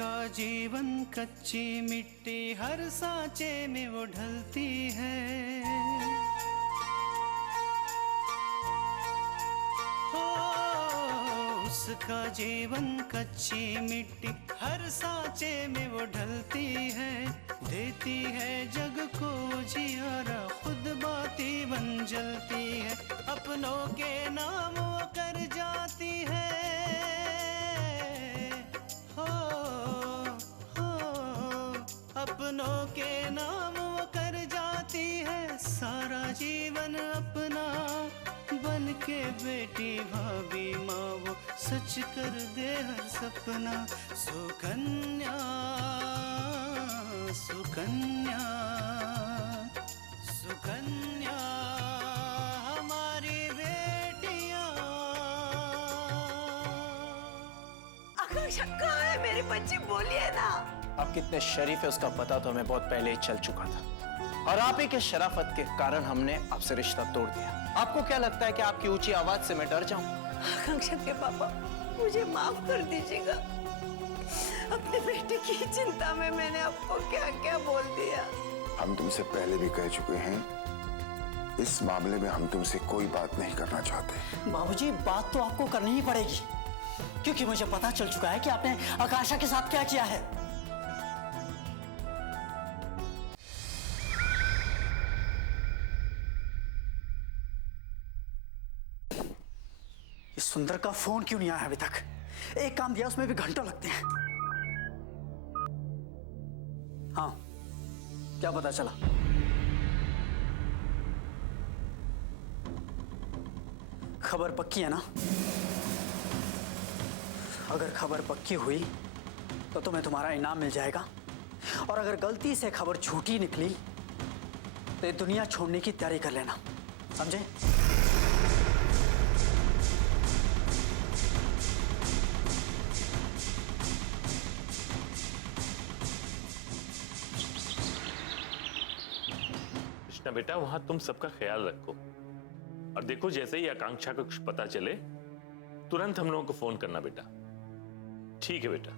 उसका जीवन कच्ची मिट्टी, हर सांचे में वो ढलती है। हो उसका जीवन कच्ची मिट्टी, हर सांचे में वो ढलती है। देती है जग को जियारा, खुद बाती बन जलती है। अपनों के नाम वो कर जाती है। अपनों के नाम वो कर जाती है। सारा जीवन अपना बन के बेटी भाभी माँ वो सच कर दे हर सपना। सुकन्या सुकन्या सुकन्या हमारी बेटियां। आकांक्षा कहाँ है मेरी बच्ची, बोलिए ना। आप कितने शरीफ है उसका पता तो हमें बहुत पहले ही चल चुका था, और आप ही के शराफत के कारण हमने आपसे रिश्ता तोड़ दिया। आपको क्या लगता है कि आपकी ऊंची आवाज से मैं डर जाऊं? आकांक्षा के पापा, मुझे माफ कर दीजिएगा। अपने बेटे की चिंता में मैंने आपको क्या क्या बोल दिया। हम तुमसे पहले भी कह चुके हैं, इस मामले में हम तुमसे कोई बात नहीं करना चाहते। बाबूजी, बात तो आपको करनी ही पड़ेगी, क्योंकि मुझे पता चल चुका है कि आपने आकांक्षा के साथ क्या किया है। इस सुंदर का फोन क्यों नहीं आया अभी तक? एक काम दिया, उसमें भी घंटों लगते हैं। हाँ, क्या पता चला? खबर पक्की है ना? अगर खबर पक्की हुई तो तुम्हें तुम्हारा इनाम मिल जाएगा, और अगर गलती से खबर झूठी निकली तो ये दुनिया छोड़ने की तैयारी कर लेना, समझे? कृष्णा बेटा, वहां तुम सबका ख्याल रखो, और देखो जैसे ही आकांक्षा को कुछ पता चले तुरंत हम लोगों को फोन करना बेटा। ठीक है बेटा।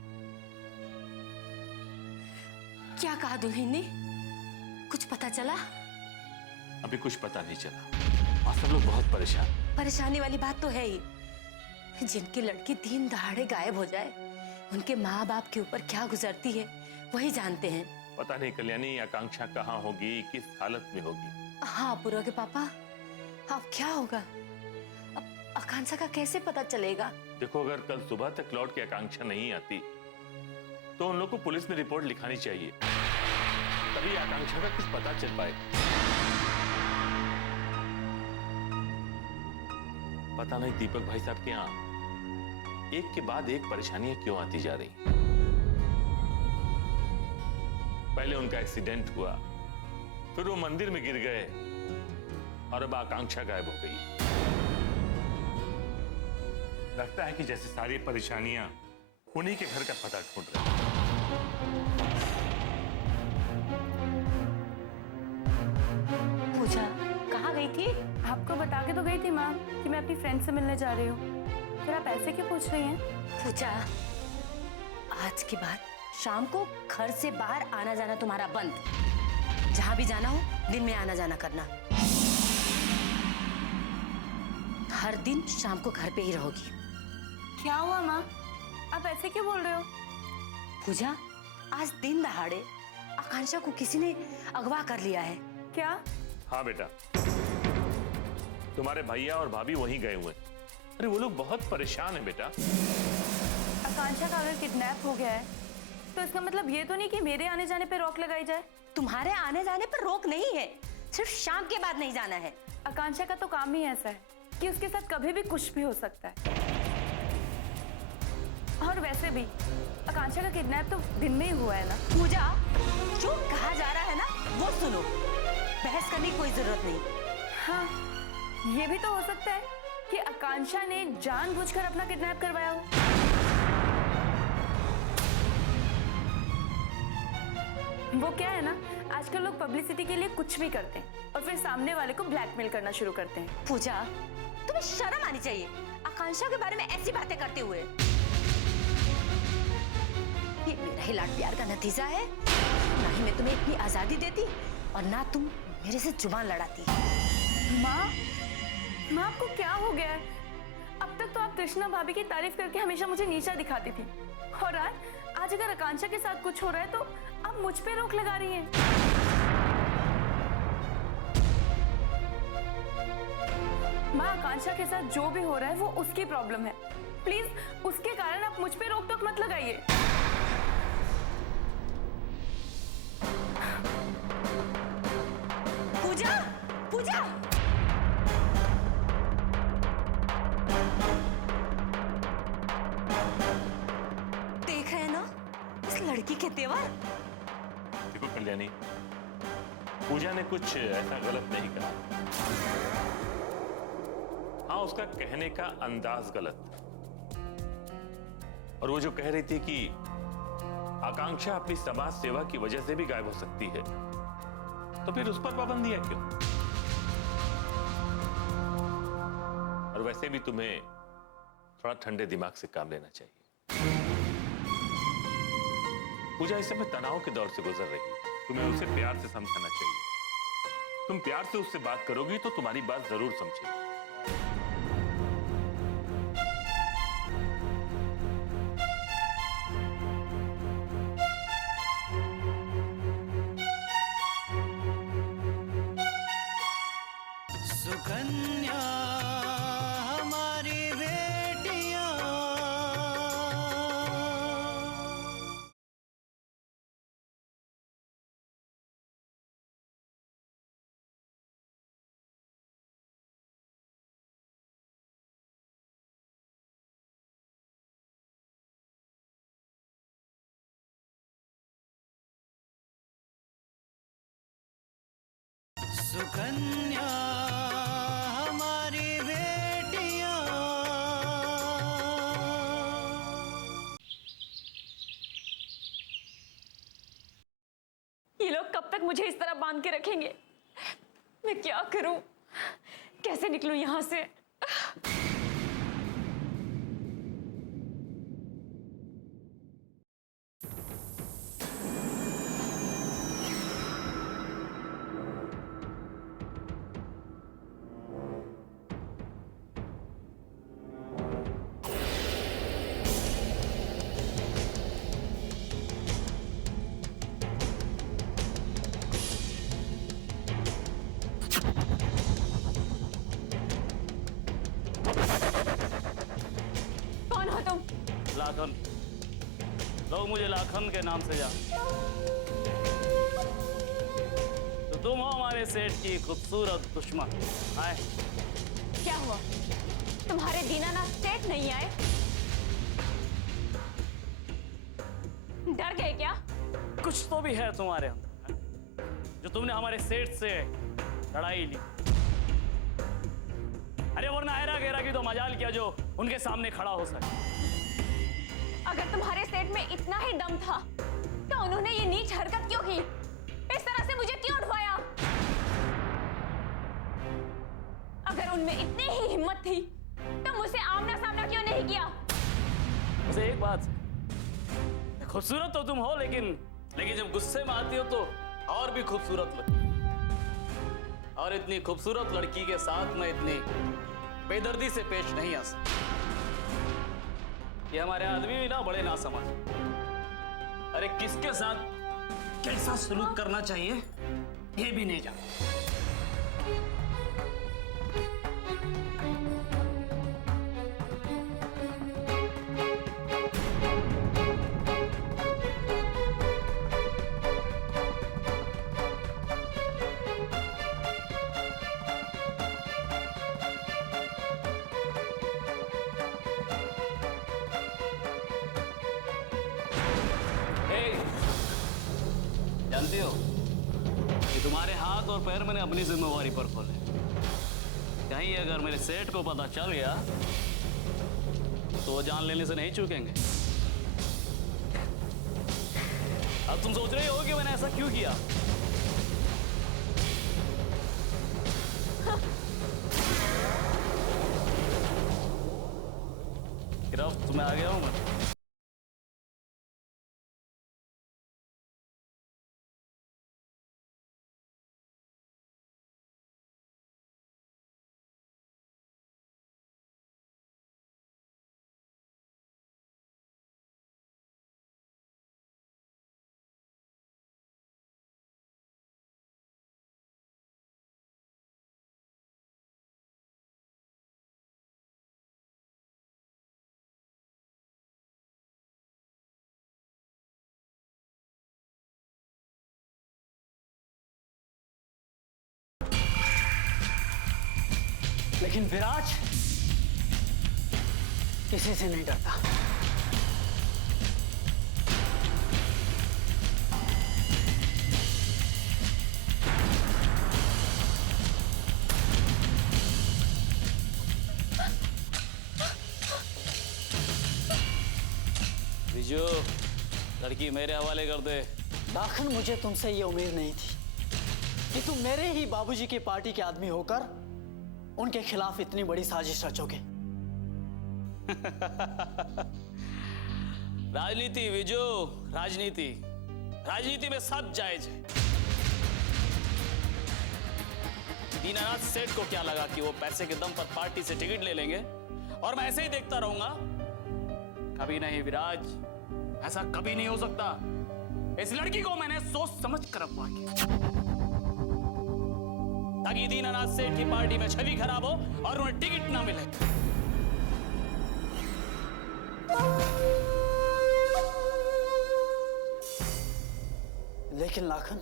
क्या कहा दुल्हन ने? कुछ पता चला? अभी कुछ पता नहीं चला, और सब लोग बहुत परेशान। परेशानी वाली बात तो है ही। जिनकी लड़की दिन दहाड़े गायब हो जाए, उनके माँ बाप के ऊपर क्या गुजरती है वही जानते हैं। पता नहीं कल्याणी, आकांक्षा कहाँ होगी, किस हालत में होगी। हाँ पूरा के पापा, अब क्या होगा? अब आकांक्षा का कैसे पता चलेगा? देखो, अगर कल सुबह तक लौट के आकांक्षा नहीं आती तो उन लोग को पुलिस में रिपोर्ट लिखानी चाहिए, तभी आकांक्षा का कुछ पता चल पाए। पता नहीं दीपक भाई साहब के यहाँ एक के बाद एक परेशानियां क्यों आती जा रही। पहले उनका एक्सीडेंट हुआ, फिर वो मंदिर में गिर गए, और अब आकांक्षा गायब हो गई। लगता है कि जैसे सारी परेशानियां उन्हीं के घर का पता ढूंढ रहे हैं। पूजा कहाँ गई थी? आपको बता के तो गई थी माँ कि मैं अपनी फ्रेंड से मिलने जा रही हूँ, फिर आप ऐसे क्यों पूछ रही हैं? पूजा, आज के बाद शाम को घर से बाहर आना जाना तुम्हारा बंद। जहां भी जाना हो दिन में आना जाना करना। हर दिन शाम को घर पे ही रहोगी। क्या हुआ माँ, आप ऐसे क्यों बोल रहे हो? पूजा, आज दिन दहाड़े आकांक्षा को किसी ने अगवा कर लिया है। क्या? हाँ बेटा, तुम्हारे भैया और भाभी वहीं गए हुए। अरे वो लोग बहुत परेशान हैं बेटा। आकांक्षा का अगर किडनैप हो गया है तो इसका मतलब ये तो नहीं कि मेरे आने जाने पे रोक लगाई जाए। तुम्हारे आने जाने पर रोक नहीं है, सिर्फ शाम के बाद नहीं जाना है। आकांक्षा का तो काम ही ऐसा है कि उसके साथ कभी भी कुछ भी हो सकता है। और वैसे भी आकांक्षा का किडनैप तो दिन में ही हुआ है ना। पूजा, जो कहा जा रहा है ना वो सुनो, बहस करने की कोई जरूरत नहीं। हाँ, ये भी तो हो सकता है कि आकांक्षा ने जानबूझकर अपना किडनैप करवाया हो। वो क्या है ना, आजकल लोग पब्लिसिटी के लिए कुछ भी करते हैं और फिर सामने वाले को ब्लैकमेल करना शुरू करते हैं। पूजा, तुम्हें शर्म आनी चाहिए आकांक्षा के बारे में ऐसी बातें करते हुए। ये मेरा ही लाड प्यार का नतीजा है। ना ही मैं तुम्हें इतनी आजादी देती और ना तुम मेरे से जुबान लड़ाती। माँ, माँ आपको क्या हो गया है? अब तक तो आप कृष्णा भाभी की तारीफ करके हमेशा मुझे नीचा दिखाती थी, और आज अगर आकांक्षा के साथ कुछ हो रहा है तो आप मुझ पे रोक लगा रही हैं। माँ, आकांक्षा के साथ जो भी हो रहा है वो उसकी प्रॉब्लम है। प्लीज उसके कारण आप मुझ पे रोक टोक मत लगाइए। पूजा, पूजा! देख रहे हैं ना इस लड़की के तेवर? देखो कल्याणी, पूजा ने कुछ ऐसा गलत नहीं कहा। हाँ, उसका कहने का अंदाज गलत था। और वो जो कह रही थी कि आकांक्षा अपनी समाज सेवा की वजह से भी गायब हो सकती है, तो फिर उस पर पाबंदी है क्यों? और वैसे भी तुम्हें थोड़ा ठंडे दिमाग से काम लेना चाहिए। पूजा इस समय तनाव के दौर से गुजर रही है, तुम्हें उसे प्यार से समझाना चाहिए। तुम प्यार से उससे बात करोगी तो तुम्हारी बात जरूर समझेगी। सुकन्या हमारी बेटियां, सुकन्या हमारी बेटियां। ये लोग कब तक मुझे इस तरह बांध के रखेंगे? मैं क्या करूं? कैसे निकलूं यहां से? कौन हो तुम? लाखन, लोग मुझे लाखन के नाम से जान। तो तुम हो हमारे सेठ की खूबसूरत दुश्मन। आए। क्या हुआ? तुम्हारे दीनानाथ सेठ नहीं आए? डर गए क्या? कुछ तो भी है तुम्हारे अंदर, जो तुमने हमारे सेठ से लड़ाई ली। अरे वरना हैरा गहरा की तो मजाल किया जो उनके सामने खड़ा हो सके। अगर तुम्हारे सेठ में इतना ही दम था तो उन्होंने ये नीच हरकत क्यों की? इस तरह से मुझे क्यों उठवाया? अगर उनमें इतनी ही हिम्मत थी तो मुझसे आमना सामना क्यों नहीं किया? मुझे एक बात, खूबसूरत तो तुम हो, लेकिन जब गुस्से में आती हो तो और भी खूबसूरत लगती। और इतनी खूबसूरत लड़की के साथ मैं इतनी बेदर्दी से पेश नहीं आ सकता। ये हमारे आदमी भी ना बड़े ना समझ। अरे किसके साथ कैसा सलूक करना चाहिए ये भी नहीं जानते। जानती हो कि तुम्हारे हाथ और पैर मैंने अपनी जिम्मेवारी पर खोले। कहीं अगर मेरे सेठ को पता चल गया तो वो जान लेने से नहीं चूकेंगे। अब तुम सोच रहे हो कि मैंने ऐसा क्यों किया? गिरफ्त में आ गया हूं मैं। लेकिन विराज किसी से नहीं डरता। विजू, लड़की मेरे हवाले कर दे। लाखन, मुझे तुमसे ये उम्मीद नहीं थी कि तुम मेरे ही बाबूजी की पार्टी के आदमी होकर उनके खिलाफ इतनी बड़ी साजिश रचोगे। राजनीति विजू, राजनीति, राजनीति में सब जायज है। दीनानाथ सेठ को क्या लगा कि वो पैसे के दम पर पार्टी से टिकट ले लेंगे और मैं ऐसे ही देखता रहूंगा? कभी नहीं विराज, ऐसा कभी नहीं हो सकता। इस लड़की को मैंने सोच समझ कर अगवा किया ताकि दीनानाथ सेठ की पार्टी में छवि खराब हो और उन्हें टिकट ना मिले। लेकिन लाखन,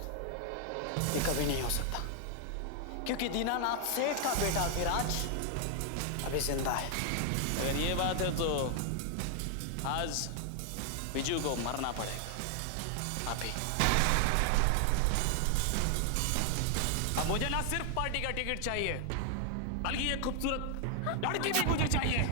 ये कभी नहीं हो सकता क्योंकि दीनानाथ सेठ का बेटा विराज अभी जिंदा है। अगर ये बात है तो आज विजू को मरना पड़ेगा अभी। अब मुझे ना सिर्फ पार्टी का टिकट चाहिए बल्कि ये खूबसूरत लड़की भी मुझे चाहिए।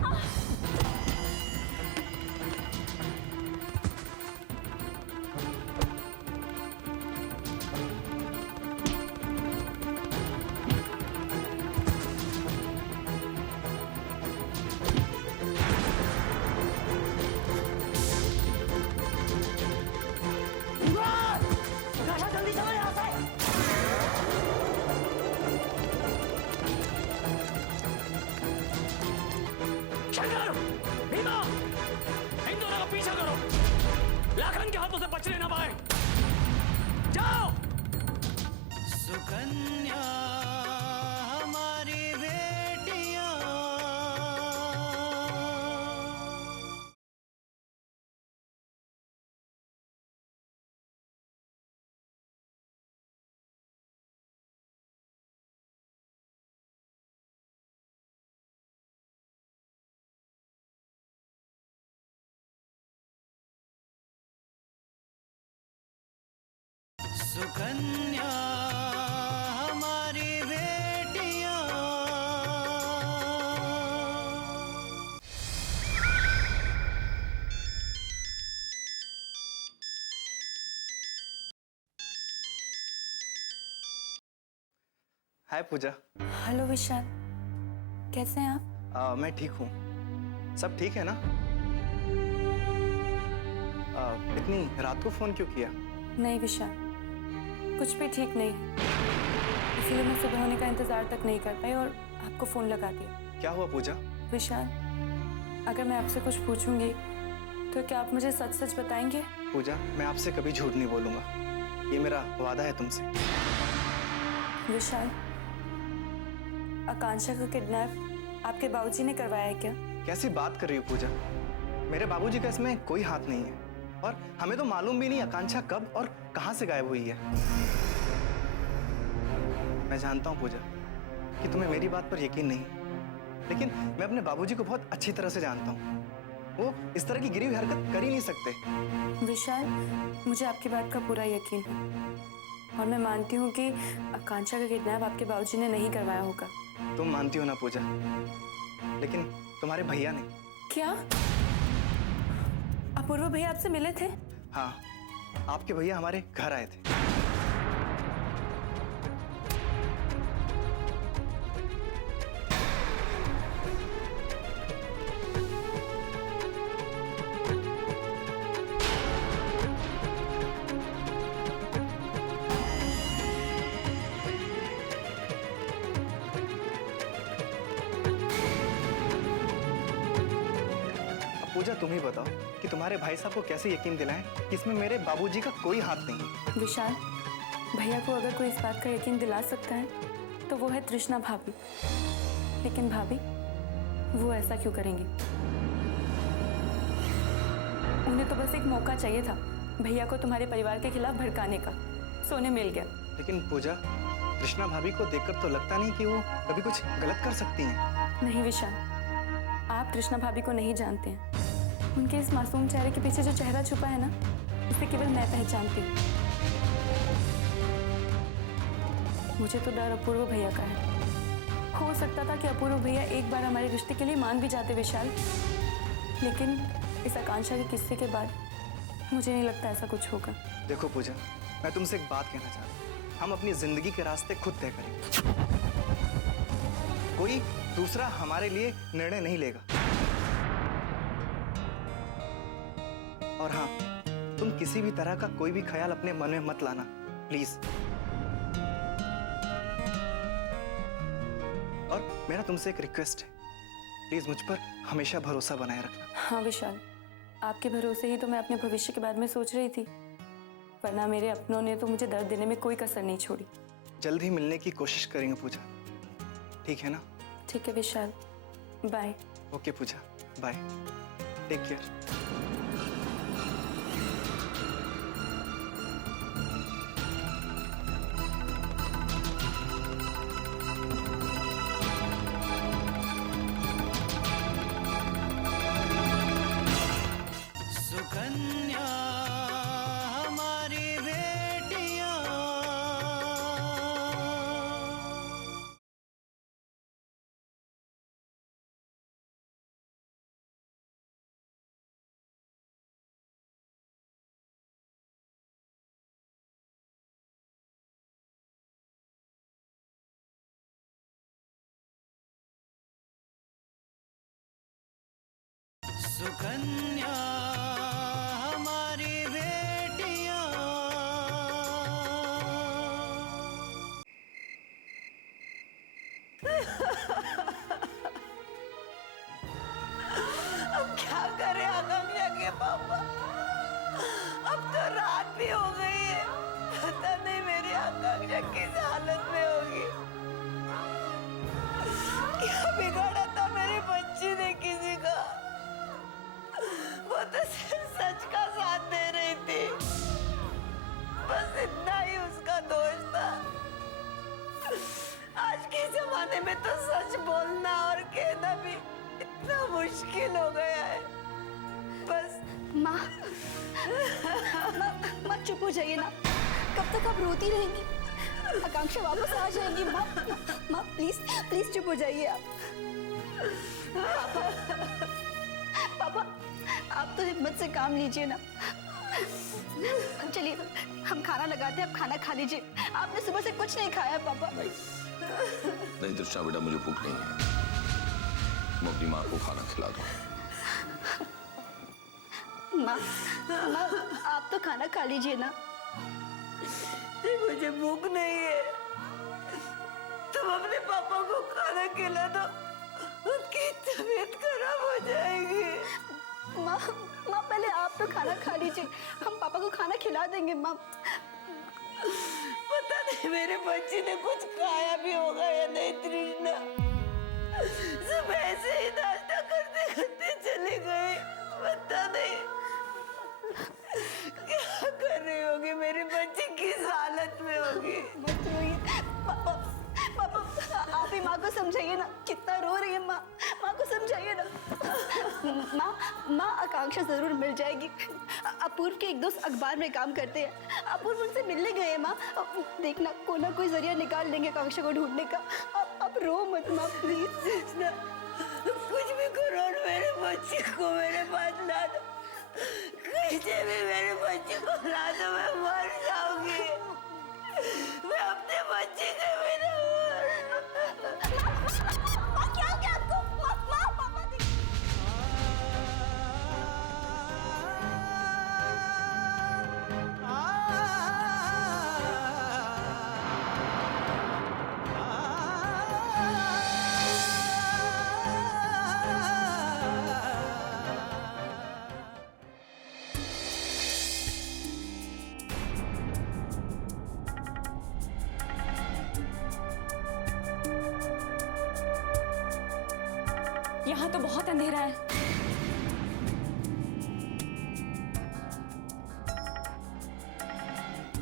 जल्दी चलो यहाँ से। शंकर, भीमा, इन दोनों का पीछा करो, लाखन के हाथों से बचने ना पाए। जाओ। सुकन्या हमारी बेटियां। सुकन्या हमारी बेटियां। हाय पूजा। हेलो विशाल, कैसे हैं आप? मैं ठीक हूँ। सब ठीक है ना? इतनी रात को फोन क्यों किया? नहीं विशाल, कुछ भी ठीक नहीं है, इसलिए मैं सुबह होने का इंतजार तक नहीं कर पाई और आपको फोन लगा दिया। क्या हुआ पूजा? विशाल, अगर मैं आपसे कुछ पूछूंगी तो क्या आप मुझे सच सच बताएंगे? पूजा, मैं आपसे कभी झूठ नहीं बोलूंगा, ये मेरा वादा है तुमसे। विशाल, आकांक्षा का किडनैप आपके बाबूजी ने करवाया है क्या? कैसी बात कर रही हो पूजा? मेरे बाबूजी का इसमें कोई हाथ नहीं है और हमें तो मालूम भी नहीं आकांक्षा कब और कहां से गायब हुई है। मैं जानता हूं पूजा कि तुम्हें मेरी बात पर यकीन नहीं, लेकिन मैं अपने बाबूजी को बहुत अच्छी तरह से जानता हूं। वो इस तरह की गिरी हुई हरकत कर ही नहीं सकते। विशाल, मुझे आपकी बात का पूरा यकीन है और मैं मानती हूँ कि आकांक्षा का किडनैप आपके बाबूजी ने नहीं करवाया होगा। तुम मानती हो ना पूजा, लेकिन तुम्हारे भैया ने। क्या अपूर्व भैया आपसे मिले थे? हाँ, आपके भैया हमारे घर आए थे। पूजा, तुम ही बताओ कि तुम्हारे भाई साहब को कैसे यकीन दिलाएं कि इसमें मेरे बाबूजी का कोई हाथ नहीं है। विशाल, भैया को अगर कोई इस बात का यकीन दिला सकता है तो वो है तृष्णा भाभी। लेकिन भाभी, वो ऐसा क्यों करेंगी? उन्हें तो बस एक मौका चाहिए था भैया को तुम्हारे परिवार के खिलाफ भड़काने का। सोने मिल गया। लेकिन पूजा, तृष्णा भाभी को देखकर तो लगता नहीं कि वो कभी कुछ गलत कर सकती हैं। नहीं विशाल, आप तृष्णा भाभी को नहीं जानते हैं। उनके इस मासूम चेहरे के पीछे जो चेहरा छुपा है ना, उसे केवल मैं पहचानती हूँ। मुझे तो डर अपूर्व भैया का है। हो सकता था कि अपूर्व भैया एक बार हमारे रिश्ते के लिए मान भी जाते विशाल, लेकिन इस आकांक्षा के किस्से के बाद मुझे नहीं लगता ऐसा कुछ होगा। देखो पूजा, मैं तुमसे एक बात कहना चाहता हूँ। हम अपनी जिंदगी के रास्ते खुद तय करेंगे, कोई दूसरा हमारे लिए निर्णय नहीं लेगा। और हाँ, तुम किसी भी तरह का कोई भी ख्याल अपने मन में मत लाना, प्लीज। और मेरा तुमसे एक रिक्वेस्ट है, प्लीज मुझ पर हमेशा भरोसा बनाए रखना। हाँ विशाल, आपके भरोसे ही तो मैं अपने भविष्य के बारे में सोच रही थी, वरना मेरे अपनों ने तो मुझे दर्द देने में कोई कसर नहीं छोड़ी। जल्द ही मिलने की कोशिश करेंगे पूजा, ठीक है ना? ठीक है विशाल, बाय। ओके पूजा, बाय, टेक केयर। सुकन्या हमारी बेटियां, सुकन्या हमारी बेटियां। अब क्या करे आकांक्षा के पापा? अब तो रात भी हो गई है, पता नहीं मेरी आकांक्षा किस हालत में होगी। क्या बिगाड़ा था मेरी बच्ची ने किसी का? वो तो सिर्फ सच का साथ दे रही थी, बस इतना ही उसका दोष था। आज के जमाने में तो सच बोलना और कहना भी इतना मुश्किल हो गया है। बस माँ, माँ चुप हो जाइए ना। कब तक आप रोती रहेंगी? आकांक्षा वापस आ जाएगी। माँ, माँ प्लीज प्लीज चुप हो जाइए आप। पापा, आप तो हिम्मत से काम लीजिए ना। चलिए हम खाना लगाते हैं, आप खाना खा लीजिए। आपने सुबह से कुछ नहीं खाया पापा। नहीं तृष्णा बेटा, मुझे भूख नहीं है। मैं अपनी माँ को खाना खिला दूं। माँ, माँ आप तो खाना खा लीजिए ना। मुझे भूख नहीं है, तुम अपने पापा को खाना खिला दो, उनकी तबीयत खराब हो जाएगी। माँ, माँ पहले आप तो खाना खा लीजिए, हम पापा को खाना खिला देंगे। माँ पता नहीं मेरे बच्चे ने कुछ खाया भी होगा या नहीं तृष्णा। सुबह ऐसे ही नाश्ता करते करते चली गई, पता नहीं क्या कर रही होगी, मेरी बच्ची किस हालत में होगी। मत रोइए पापा, पापा आप ही माँ को समझाइए ना, कितना रो रही है माँ। माँ को समझाइए ना। माँ, माँ आकांक्षा जरूर मिल जाएगी। अपूर्व के एक दोस्त अखबार में काम करते हैं, अपूर्व उनसे मिलने गए हैं। माँ देखना, कोई ना कोई जरिया निकाल लेंगे आकांक्षा को ढूंढने का। आप रो मत माँ प्लीज। कुछ भी करो और मेरे बच्चे को मेरे पास ला दो, कैसे भी मेरे बच्चे को ला दो, मैं मर जाऊंगी। मैं अपने बच्चे के बिना माँ क्या हो गया आपको? माँ, पापा यहाँ तो बहुत अंधेरा है।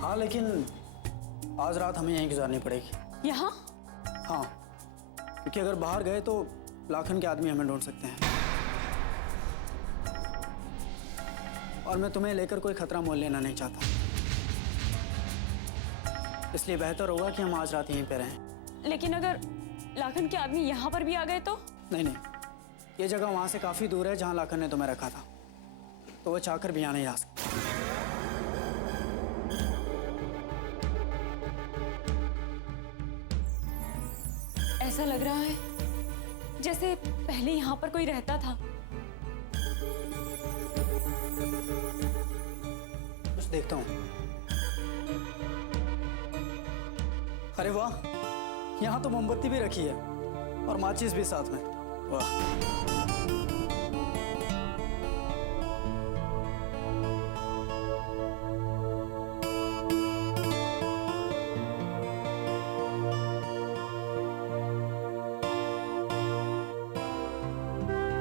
हाँ लेकिन आज रात हमें यहीं गुजारनी पड़ेगी। यहाँ? हाँ, क्योंकि अगर बाहर गए तो लाखन के आदमी हमें ढूंढ सकते हैं, और मैं तुम्हें लेकर कोई खतरा मोल लेना नहीं चाहता, इसलिए बेहतर होगा कि हम आज रात यहीं पे रहें। लेकिन अगर लाखन के आदमी यहाँ पर भी आ गए तो? नहीं नहीं, ये जगह वहां से काफी दूर है जहां लाखन ने तुम्हें रखा था, तो वो चाहकर भी यहाँ नहीं आ सकते। ऐसा लग रहा है जैसे पहले यहाँ पर कोई रहता था। कुछ देखता हूँ। अरे वाह, यहाँ तो मोमबत्ती भी रखी है और माचिस भी साथ में। वाह,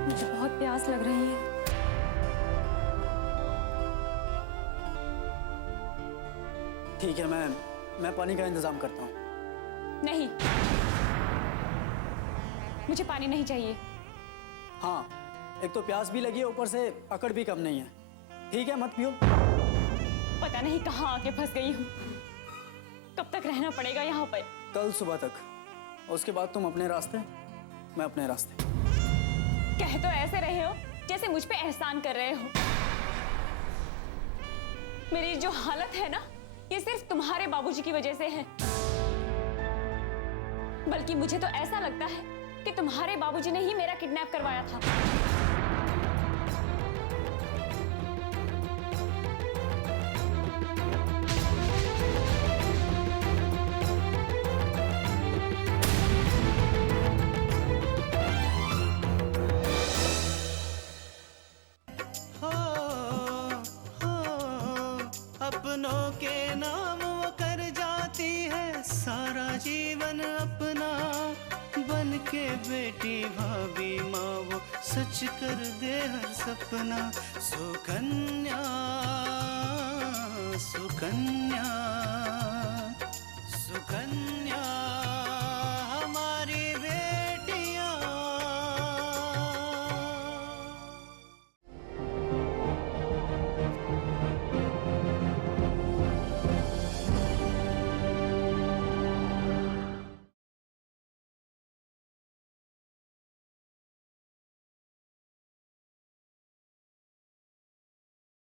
मुझे बहुत प्यास लग रही है। ठीक है, मैं पानी का इंतजाम करता हूँ। नहीं, मुझे पानी नहीं चाहिए। हाँ, एक तो प्यास भी लगी है, ऊपर से अकड़ भी कम नहीं है। ठीक है, मत पियो। पता नहीं कहाँ आके फंस गई हूँ। कब तक रहना पड़ेगा यहाँ पर? कल सुबह तक, उसके बाद तुम अपने रास्ते, मैं अपने रास्ते। कह तो ऐसे रहे हो जैसे मुझ पे एहसान कर रहे हो। मेरी जो हालत है ना, ये सिर्फ तुम्हारे बाबूजी की वजह से है। बल्कि मुझे तो ऐसा लगता है कि तुम्हारे बाबूजी ने ही मेरा किडनैप करवाया था। अपनों के नाम वो कर जाती है सारा जीवन अपना, बन के बेटी भाभी माँ वो सच कर दे हर सपना। सुकन्या सुकन्या